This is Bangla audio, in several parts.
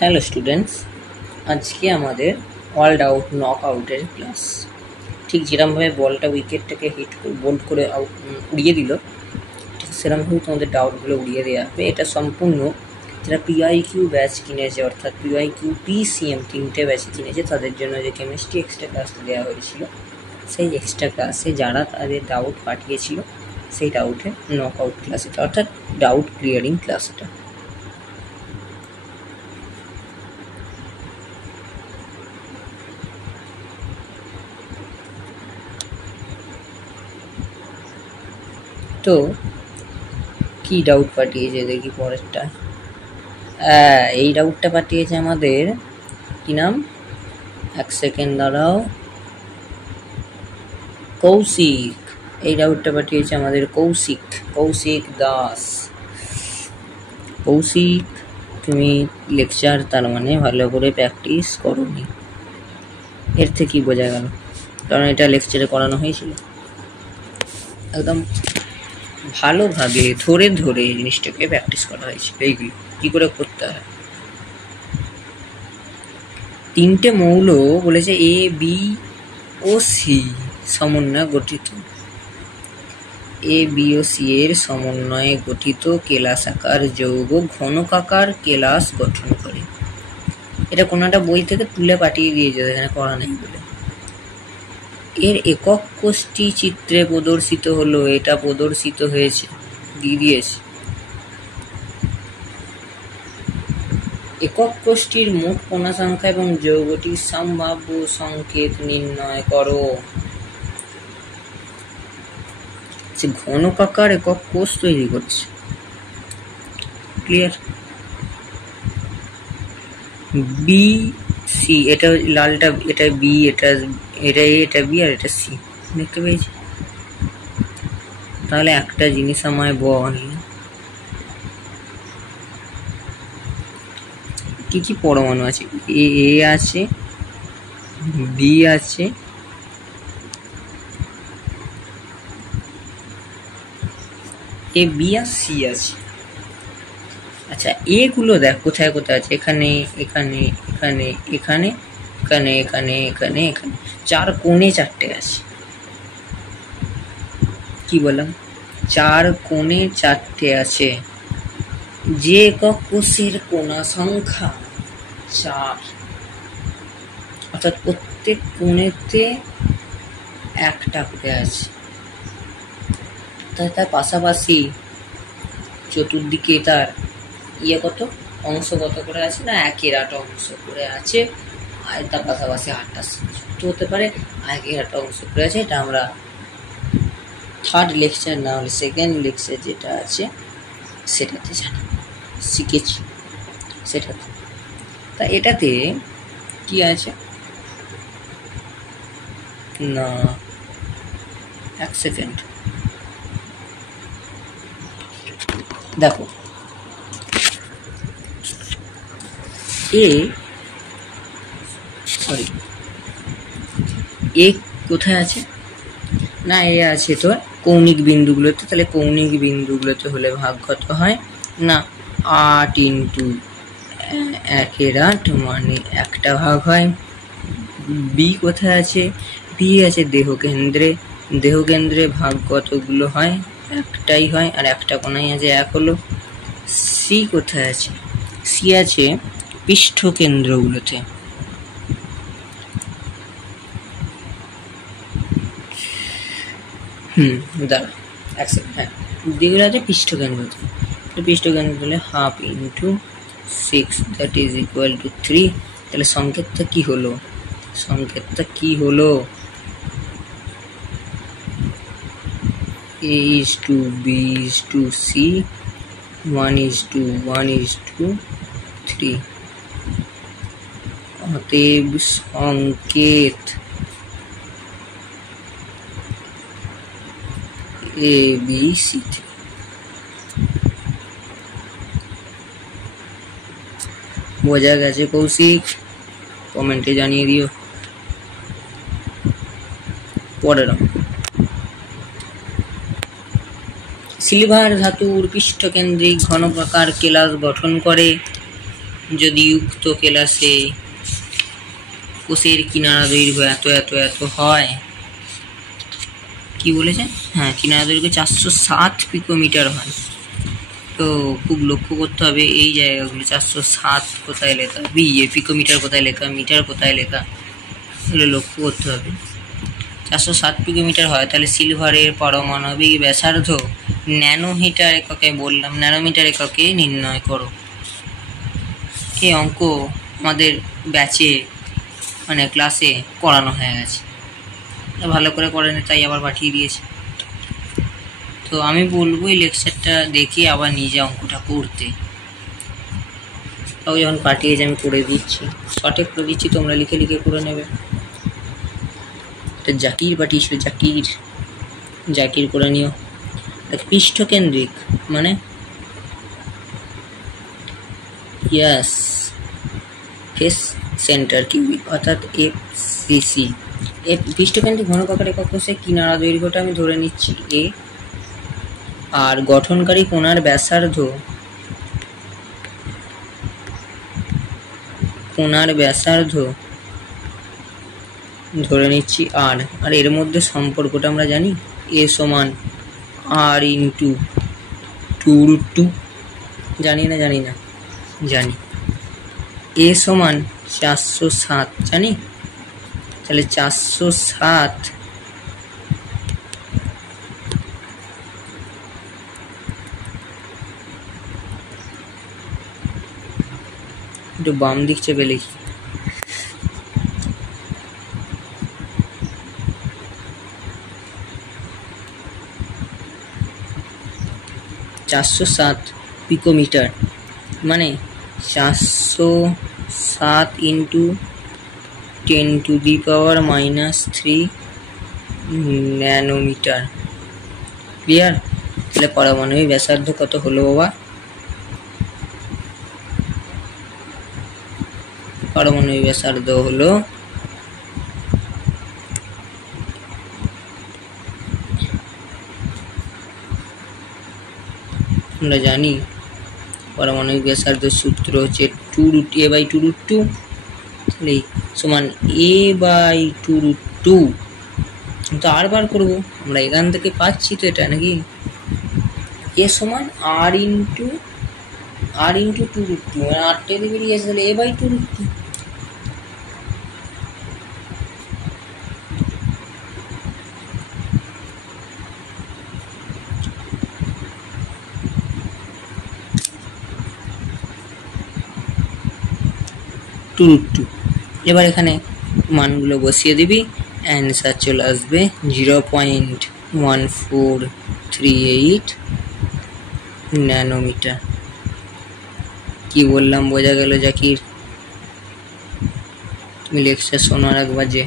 হ্যালো স্টুডেন্টস, আজকে আমাদের ওয়ার্ল্ড আউট নক আউটের ক্লাস। ঠিক যেরকমভাবে বলটা উইকেটটাকে বোল্ড করে উড়িয়ে দিল, ঠিক সেরকমভাবে তোমাদের ডাউটগুলো উড়িয়ে দেওয়া হবে। এটা সম্পূর্ণ যারা পিআইকিউ ব্যাচ কিনেছে, অর্থাৎ পিআইকিউ পিসিএম 3টে ব্যাচে কিনেছে, তাদের জন্য যে কেমিস্ট্রি এক্সট্রা ক্লাস দেওয়া হয়েছিল, সেই এক্সট্রা ক্লাসে যারা তাদের ডাউট পাঠিয়েছিল সেই ডাউটের নক আউট ক্লাস এটা, অর্থাৎ ডাউট ক্লিয়ারিং ক্লাস এটা। তো কি ডাউট পাঠিয়েছে দেখি পরেরটা। এই ডাউটটা পাঠিয়েছে আমাদের, কি নাম, এক সেকেন্ড দাঁড়াও, কৌশিক। এই ডাউটটা পাঠিয়েছে আমাদের কৌশিক দাস। কৌশিক, তুমি লেকচার তার মানে ভালো করে প্র্যাকটিস করোনি, এর থেকে কি বোঝা গেল? কারণ এটা লেকচারে করানো হয়েছিল, একদম ভালোভাবে ধরে ধরে জিনিসটাকে প্র্যাকটিস করা হয়েছে। এইগুলো কি করে করতে হয়। 3টে মৌল বলেছে এ, বি ও সি সমন্বয়ে গঠিত। এ, বি ও সি এর সমন্বয়ে গঠিত কেলাসাকার যৌগ ঘনকাকার কেলাস গঠন করে। এটা কোনো একটা বই থেকে তুলে পাঠিয়ে দিয়েছে, এখানে করা নেই বলে। এর একক কোষটি চিত্রে প্রদর্শিত হলো, এটা প্রদর্শিত হয়েছে, দিয়ে দিয়েছে। একক কোষটির মোট কণা সংখ্যা এবং যৌগটির সম্ভাব্য সংকেত নির্ণয় করো। সে ঘনকাকার একক কোষ তৈরি করছে। ক্লিয়ার? বি সি, এটা লালটা, এটা বি, এটা এ, এটা বি, আর এটা সি। দেখতে পেয়েছি? তাহলে একটা জিনিস আমায় বল, কি কি পরমাণু আছে? এ আছে, বি আছে, এ, বি আর সি আছে। আচ্ছা, এগুলো দেখ কোথায় কোথায় আছে। এখানে, এখানে, এখানে, এখানে, এখানে, এখানে, এখানে, এখানে, 4 কোণে 4টে আছে। কি বললাম? 4 কোণে 4টে আছে। যে একক কোষের কণা সংখ্যা 4, অর্থাৎ প্রত্যেক কোণেতে একটা করে আছে। তার পাশাপাশি চতুর্দিকে তার কত অংশ কত করে আছে না, 1/8 অংশ করে আছে। আর তার পাশাপাশি 8টা যুক্ত হতে পারে, 1/8 অংশ করে আছে। এটা আমরা থার্ড লেকচার না হলে সেকেন্ড লেকচার যেটা আছে সেটাতে জানি, শিখেছি সেটাতে। তা এটাতে কি আছে না, এক সেকেন্ড দেখো। এ কোথায় আছে না, এ আছে তো কৌণিক বিন্দুগুলোতে। তাহলে কৌণিক বিন্দুগুলোতে হলে ভাগ কত হয় না, 8 × 1/8 মানে একটা ভাগ হয়। বি কোথায় আছে? বি আছে দেহকেন্দ্রে। দেহকেন্দ্রে ভাগ কতগুলো হয়? একটাই হয়, আর একটা কোণাই আছে, 1 হলো। সি কোথায় আছে? সি আছে পৃষ্ঠকেন্দ্রগুলোতে। দাঁড়া এক সেকেন্ড, হ্যাঁ, যেগুলো আছে পৃষ্ঠকেন্দ্রতে। পৃষ্ঠকেন্দ্র হলে 1/2 × 6 দ্যাট ইজ ইকুয়াল টু 3। তাহলে সংকেতটা কি হলো? সংকেতটা কি হলো? A is to B is to C, 1 is to 1 is to 3। অতএব সংকেত A B C। বোঝা গেছে কৌশিক? কমেন্টে জানিয়ে দিও। পরের সিলভার ধাতুর পৃষ্ঠকেন্দ্রিক ঘনকাকার কেলাস গঠন করে। যদি উক্ত ক্লাসে কোষের কিনারা দৈর্ঘ্য এত এত এত হয়, কি বলেছে, হ্যাঁ কিনারা দৈর্ঘ্য 407 পিকোমিটার হয়, তো খুব লক্ষ্য করতে হবে এই জায়গাগুলো। 407 কোথায় লেখা, পিকোমিটার কোথায় লেখা, মিটার কোথায় লেখা, এগুলো লক্ষ্য করতে হবে। 407 পিকোমিটার হয়, তাহলে সিলভারের পারমাণবিক ব্যাসার্ধ ন্যানোমিটার এককে, বললাম ন্যানোমিটার এককে নির্ণয় করো। এই অঙ্ক আমাদের ব্যাচে মানে ক্লাসে করানো হয়ে গেছে, ভালো করে করেনি তাই আবার পাঠিয়ে দিয়েছে। তো আমি বলবো এই লেকচারটা দেখে আবার নিজে অঙ্কটা করতে। তাও যখন পাঠিয়েছে আমি করে দিচ্ছি, সঠিক করে দিচ্ছি, তোমরা লিখে লিখে করে নেবে। এটা জাকির পাঠিয়েছিল, জাকির করে নিও। পৃষ্ঠকেন্দ্রিক মানে ইয়াস ফেস সেন্টার কিউবিক অর্থাৎ FCC। পৃষ্ঠকেন্দ্রিক ঘনকাকার একক কোষে কিনারা দৈর্ঘ্যটা আমি ধরে নিচ্ছি A, আর গঠনকারী কোণার ব্যাসার্ধ ধরে নিচ্ছি R, আর এর মধ্যে সম্পর্কটা আমরা জানি A সমান R ইন্টু 2√2, জানি না জানি। A সমান 407 জানি, তাহলে 407 একটু বাম দিক চেপে লিখি, 407 পিকোমিটার মানে 407 ইন্টু 10⁻³ ন্যানোমিটার। ক্লিয়ার? তাহলে পারমাণবিক ব্যাসার্ধ কত হলো বাবা? পারমাণবিক ব্যাসার্ধ হলো আমরা জানি পারমাণবিক ব্যাসার্ধ সূত্র হচ্ছে 2√A/2√2, তাহলে সমান A/2√2। তো আর বার করবো আমরা, এখান থেকে পাচ্ছি তো এটা নাকি, A সমান R ইন্টু 2√2, মানে 8 থেকে বেরিয়ে গেছে, তাহলে A/2√2। এবার এখানে মানগুলো বসিয়ে দিবি, অ্যান্সার চলে আসবে 0.1438 ন্যানোমিটার। কি বললাম বোঝা গেল জাকির? তুমি লেকচার শোনো আর একবার যে,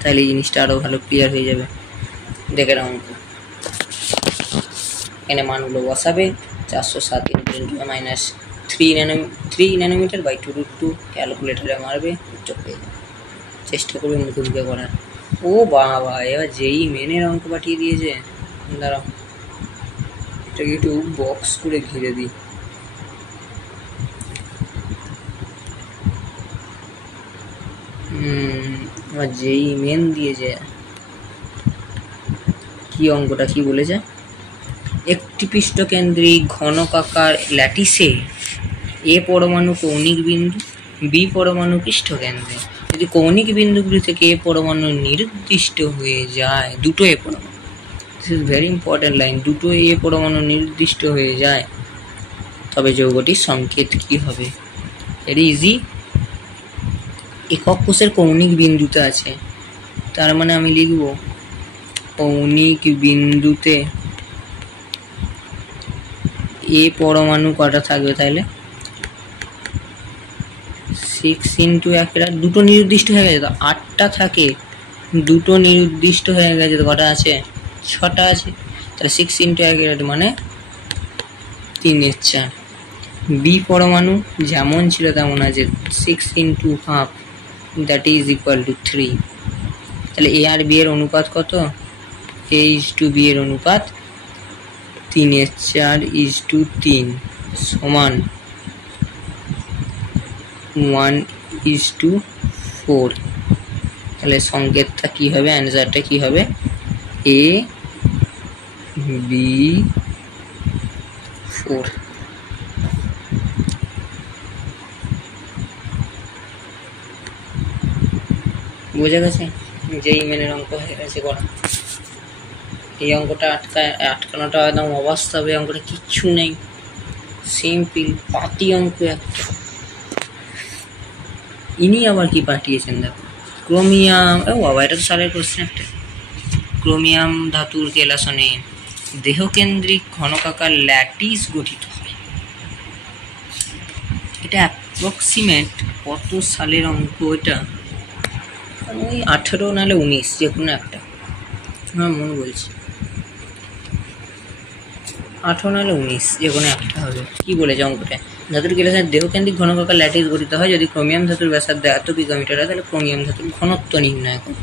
তাহলে এই জিনিসটা আরো ভালো ক্লিয়ার হয়ে যাবে। দেখে নাও অঙ্ক, এখানে মানগুলো বসাবে, 407 -3 ন্যানোমিটার বাই 2√2, ক্যালকুলেটারে মারবে, উত্তর পেয়ে যাবে। চেষ্টা করবে মুখে মুখে করার। ও বাবা, এবার যেই মেনের অঙ্ক পাঠিয়ে দিয়েছে, দাঁড়াও এটাকে একটু বক্স করে ঘিরে দিই। আবার যেই মেন দিয়েছে, কি অঙ্কটা কি বলেছে, একটি পৃষ্ঠকেন্দ্রিক ঘনকাকার ল্যাটিসে A পরমাণু কৌণিক বিন্দু, B পরমাণু পৃষ্ঠকেন্দ্রে, যদি কৌণিক বিন্দুগুলি থেকে A পরমাণু নির্দিষ্ট হয়ে যায়, দুটো A পরমাণু, this is very important line, দুটো A পরমাণু নির্দিষ্ট হয়ে যায়, তবে যৌগটির সংকেত কি হবে? ভেরি ইজি, একক কোষের কৌণিক বিন্দুতে আছে, তার মানে আমি লিখব কৌণিক বিন্দুতে A পরমাণু কটা থাকবে, তাহলে 6 × 1, দুটো নির্দিষ্ট হয়ে গেছে তো, 8টা থাকে, দুটো নির্দিষ্ট হয়ে গেছে তো কটা আছে, 6টা আছে, তাহলে 6 × 1 মানে 3/4। B পরমাণু যেমন ছিল তেমন আছে, 6 × 1/2 দ্যাট ইজ ইকুয়াল টু 3। তাহলে A আর B এর অনুপাত কত? A/B এর অনুপাত 3/4 = 3 সমান 1:4। তাহলে সংকেতটা কি হবে, অ্যান্সারটা কি হবে AB4। বোঝা গেছে যেই মেনের অঙ্ক হয়ে গেছে করা। এই অঙ্কটা আটকানোটা একদম অবাস্তব, এই অঙ্কটা কিচ্ছু নেই, সিম্পল পাতি অঙ্ক একটা। ইনি আবার কি পাঠিয়েছেন দেখো, ক্রোমিয়াম, ও বাবা এটা তো সালের কোশ্চেন একটা। ক্রোমিয়াম ধাতুর কেলাসনে দেহকেন্দ্রিক ঘনকাকার ল্যাটিস গঠিত হয়। এটা অ্যাপ্রক্সিমেট কত সালের অঙ্ক এটা, ওই 18 নাহলে 19 যে কোনো একটা, আমার মনে বলছি 18 নাহলে 19 যে কোনো একটা হবে। কি বলেছে অঙ্কটা, ধাতুর কেলাসের দেহকেন্দ্রিক ঘনকাকার ল্যাটিস গঠিত হয় যদি ক্রোমিয়াম ধাতুর ব্যাসার্ধ এত পিকোমিটার হয়, তাহলে ক্রোমিয়াম ধাতুর ঘনত্ব নির্ণয় করো।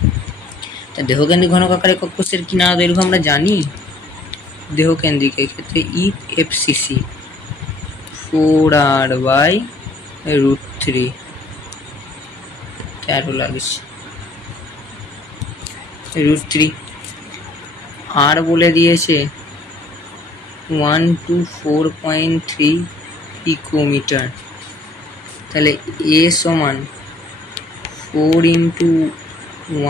তা দেহকেন্দ্রিক ঘনকাকার একক কোষের কিনারা দৈর্ঘ্য আমরা জানি, দেহকেন্দ্রিক এই ক্ষেত্রে EFCC 4r/√3। কেন লাগছে √3, আর বলে দিয়েছে 1 to 4.3 পিকোমিটার, তাহলে A সমান 4 into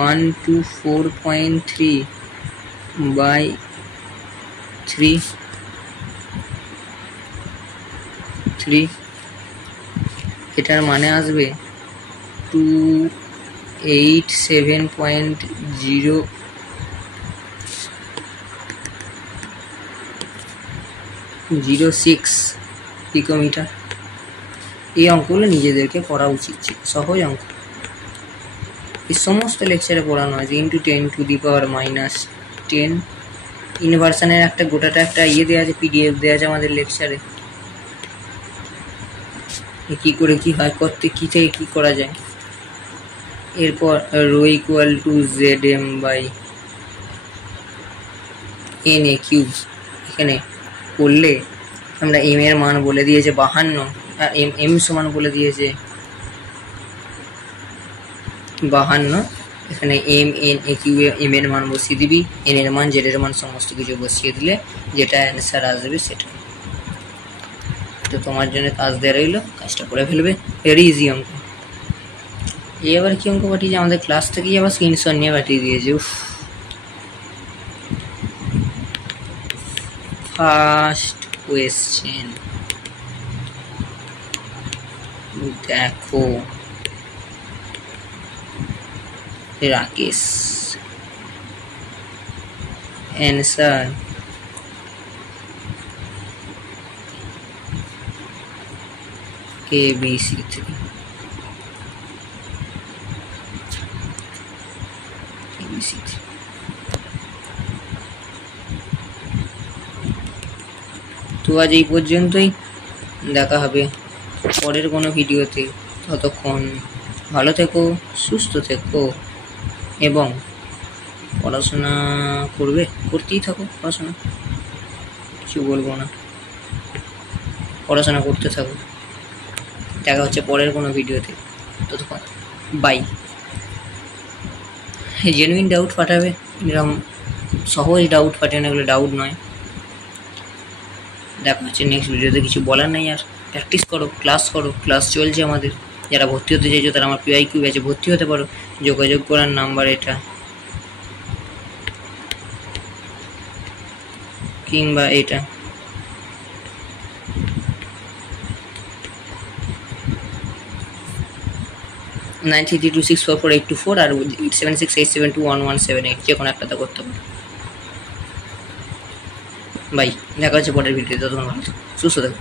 1 to 4.3/3, এটার মানে আসবে 287.006 পিকোমিটার। এই অঙ্কগুলো নিজেদেরকে করা উচিত ছিল, সহজ অঙ্ক। এই সমস্ত লেকচারে পড়ানো আছে ইন্টু 10 to the power -10। ইনভার্সানের একটা গোটাটা একটা দেওয়া আছে, PDF দেওয়া আছে আমাদের লেকচারে, কি করে কি হয় করতে, কি থেকে কি করা যায়। এরপর রো ইকুয়াল টু ZM/NA³, এখানে করলে আমরা এম এর মান বলে দিয়েছে 52, আর এম সমান বলে দিয়েছে 52। এখানে MNAQ এম এর মান বসিয়ে দিবি, এন এর মান জেড এর মান সমস্ত কিছু বসিয়ে দিলে যেটা অ্যান্সার আসবে সেটা। তো তোমার জন্য কাজ দেওয়া রইলো, কাজটা করে ফেলবে, ভেরি ইজি অঙ্ক। এই আবার কি অঙ্ক পাঠিয়েছে আমাদের ক্লাস থেকেই, আবার স্ক্রিনশট নিয়ে পাঠিয়ে দিয়েছে। ফার্স্ট কোয়েশ্চেন দেখো, রাকেশ, অ্যান্সার ABC3। তো আজ এই পর্যন্তই, দেখা হবে পরের কোনো ভিডিওতে। ততক্ষণ ভালো থেকো, সুস্থ থেকো এবং পড়াশোনা করতেই থাকো। পড়াশোনা কিছু বলবো না, পড়াশোনা করতে থাকো। দেখা হচ্ছে পরের কোনো ভিডিওতে, ততক্ষণ বাই। জেনুইন ডাউট পাঠাবে, এরকম সহজ ডাউট পাঠানো, এগুলো ডাউট নয়। দেখা হচ্ছে নেক্সট ভিডিওতে। কিছু বলার নেই আর, প্র্যাকটিস করো, ক্লাস করো, ক্লাস চলছে আমাদের। যারা ভর্তি হতে চাইছো তারা আমার PIQ ব্যাচে ভর্তি হতে পারো। যোগাযোগ করার নাম্বার এটা, কিংবা এটা। (933264484) আর 8768721178, যে কোনো একটাতে করতে পারো। বাই, দেখা হচ্ছে পরের ভিডিওতে, ততক্ষণ ভালো সুস্থ থাকো।